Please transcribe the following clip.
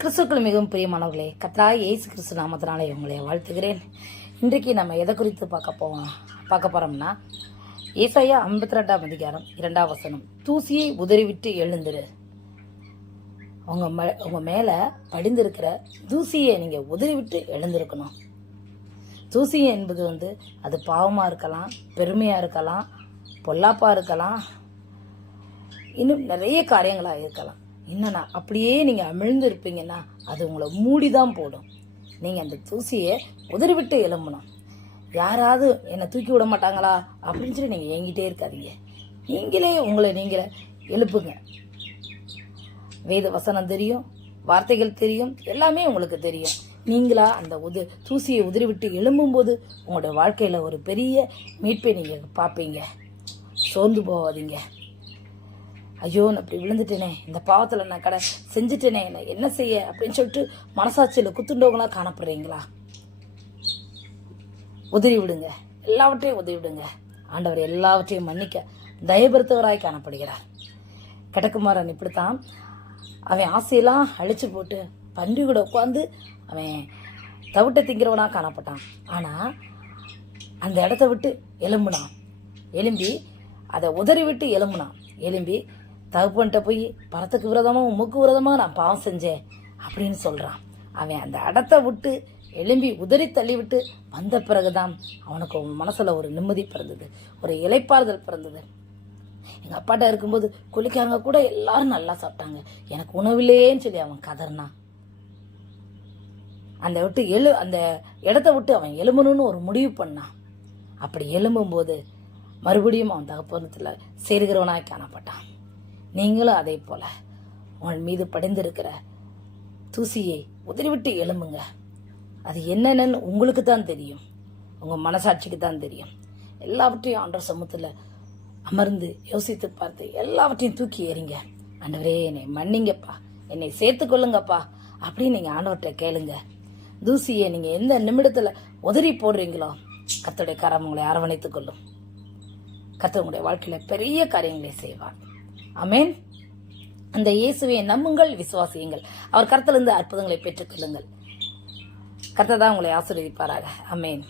கிறிஸ்துக்கள் மிகவும் பிரியமானவர்களே கத்ரா இயேசு கிறிஸ்து நாமத்தினாலே உங்களை வாழ்த்துகிறேன். இன்றைக்கு நம்ம எதை குறித்து பார்க்க போவோம்? பார்க்க போகிறோம்னா ஏசாயா ஐம்பத்தி ரெண்டாம் அதிகாரம் இரண்டாம் வசனம். தூசியை உதறிவிட்டு எழுந்துரு. உங்கள் மே உங்கள் மேலே படிந்திருக்கிற தூசியை நீங்கள் உதறிவிட்டு எழுந்திருக்கணும். தூசி என்பது வந்து அது பாவமாக இருக்கலாம் பெருமையாக இருக்கலாம் பொல்லாப்பாக இருக்கலாம் இன்னும் நிறைய காரியங்களாக இருக்கலாம். என்னன்னா அப்படியே நீங்கள் அமிழ்ந்து இருப்பீங்கன்னா அது உங்களை மூடி தான் போடும். நீங்கள் அந்த தூசியை உதறிவிட்டு எழும்பணும். யாராவது என்னை தூக்கி விட மாட்டாங்களா? அப்படின்னு சொல்லி நீங்கள் ஏங்கிட்டே இருக்காதீங்க. நீங்களே உங்களை நீங்களே எழுப்புங்க. வேத வசனம் தெரியும் வார்த்தைகள் தெரியும் எல்லாமே உங்களுக்கு தெரியும். நீங்களா அந்த உது தூசியை உதறிவிட்டு எழும்பும்போது உங்களோட வாழ்க்கையில் ஒரு பெரிய மீட்பை நீங்கள் பார்ப்பீங்க. சோர்ந்து போகாதீங்க. ஐயோ நான் இப்படி விழுந்துட்டேனே இந்த பாவத்தில் நான் கடை செஞ்சுட்டேனே நான் என்ன செய்ய அப்படின்னு சொல்லிட்டு மனசாட்சியில் குத்துண்டவங்களாக காணப்படுறீங்களா? உதறி விடுங்க. எல்லாவற்றையும் உதவி விடுங்க. ஆண்டவர் எல்லாவற்றையும் மன்னிக்க தயபெருத்தவராய் காணப்படுகிறார். கடக்குமாரன் இப்படித்தான் அவன் ஆசையெல்லாம் அழிச்சு போட்டு பன்றி கூட உட்காந்து அவன் தவிட்ட திங்கிறவனாக காணப்பட்டான். ஆனால் அந்த இடத்த விட்டு எலும்புனான் எலும்பி அதை உதறி விட்டு எலும்புனான் எலும்பி தகுப்பன்ட்ட போய் படத்துக்கு விரதமாக உமக்கு விரதமாக நான் பாவம் செஞ்சேன் அப்படின்னு சொல்கிறான் அவன் அந்த இடத்த விட்டு எலும்பி உதறி தள்ளி விட்டு வந்த பிறகுதான் அவனுக்கு மனசில் ஒரு நிம்மதி பிறந்தது ஒரு இலைப்பாறுதல் பிறந்தது. எங்கள் அப்பாட்ட இருக்கும்போது குளிக்காரங்க கூட எல்லாரும் நல்லா சாப்பிட்டாங்க. எனக்கு உணவில்லையேன்னு சொல்லி அவன் கதறினான். அந்த விட்டு எழு அந்த இடத்த விட்டு அவன் எலும்பணும்னு ஒரு முடிவு பண்ணான். அப்படி எலும்பும்போது மறுபடியும் அவன் தகப்பனத்தில் சேருகிறவனாய் காணப்பட்டான். நீங்களும் அதே போல உன் மீது படிந்திருக்கிற தூசியை உதறிவிட்டு எழும்புங்க. அது என்னென்னு உங்களுக்கு தான் தெரியும். உங்கள் மனசாட்சிக்கு தான் தெரியும். எல்லாவற்றையும் ஆண்டவர் சமூகத்தில் அமர்ந்து யோசித்து பார்த்து எல்லாவற்றையும் தூக்கி எறிங்க. ஆண்டவரே என்னை மன்னிங்கப்பா. என்னை சேர்த்து கொள்ளுங்கப்பா அப்படின்னு நீங்கள் ஆண்டவர்கிட்ட கேளுங்க. தூசியை நீங்கள் எந்த நிமிடத்தில் உதறி போடுறீங்களோ கத்துடைய கரம் உங்களை அரவணைத்துக் கொள்ளும். கர்த்தர் உங்களுடைய வாழ்க்கையில் பெரிய காரியங்களை செய்வார். அமேன் அந்த இயேசுவை நம்புங்கள் விசுவாசியுங்கள். அவர் கருத்திலிருந்து அற்புதங்களை பெற்றுக்கொள்ளுங்கள். கர்த்தர் தான் உங்களை ஆசீர்வதிப்பாராக. அமேன்